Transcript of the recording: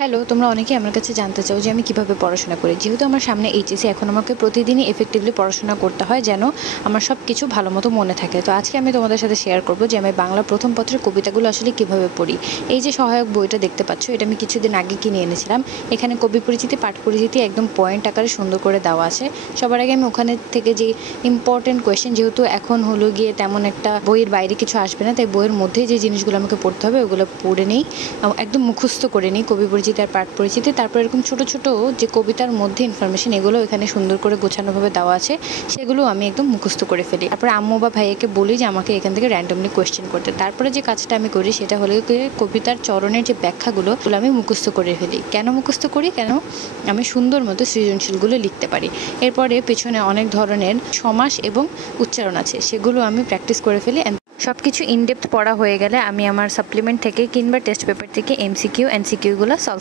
Hello, তোমরা অনেকেই আমার কাছে জানতে চাও যে আমি কিভাবে পড়াশোনা করি। যেহেতু আমার সামনে এইচএসসি, এখন আমাকে প্রতিদিনই এফেক্টিভলি পড়াশোনা করতে হয় যেন আমার সব কিছু ভালো মতো মনে থাকে। তো আজকে আমি তোমাদের সাথে শেয়ার করব যে আমি বাংলা প্রথম পত্রের কবিতাগুলো আসলে কিভাবে পড়ি। এই যে সহায়ক বইটা দেখতে পাচ্ছ, এটা আমি কিছুদিন আগে কিনে এনেছিলাম। এখানে কবি পরিচিতি, পাঠ পরিচিতি একদম পয়েন্ট আকারে সুন্দর করে দেওয়া আছে। সবার আগে আমি ওখানে থেকে যে ইম্পর্টেন্ট কোয়েশ্চেন, যেহেতু এখন হলো গিয়ে তেমন একটা বইয়ের বাইরে কিছু আসবে না, তাই বইয়ের মধ্যে যে জিনিসগুলো আমাকে পড়তে হবে ওগুলো পড়ে নিই, একদম মুখস্থ করে নিই কবি পরিচিতি আর পাঠ পরিচিতি। তারপর এরকম ছোট ছোট যে কবিতার মধ্যে ইনফরমেশন, এগুলো এখানে সুন্দর করে গোছানোভাবে দেওয়া আছে, সেগুলো আমি একদম মুখস্থ করে ফেলি। তারপরে আম্মু বা ভাইয়াকে বলি যে আমাকে এখান থেকে র্যান্ডমলি কোয়েশ্চেন করতে। তারপরে যে কাজটা আমি করি সেটা হলো কবিতার চরণের যে ব্যাখ্যাগুলো আমি মুখস্থ করে ফেলি। কেন মুখস্থ করি? কেন আমি সুন্দর মতো সৃজনশীলগুলো লিখতে পারি। এরপরে পেছনে অনেক ধরনের সমাস এবং উচ্চারণ আছে, সেগুলো আমি প্র্যাকটিস করে ফেলি। সব কিছু ইনডেপথ পড়া হয়ে গেলে আমি আমার সাপ্লিমেন্ট থেকে কিংবা টেস্ট পেপার থেকে এমসিকিউ এনসিকিউগুলো সলভ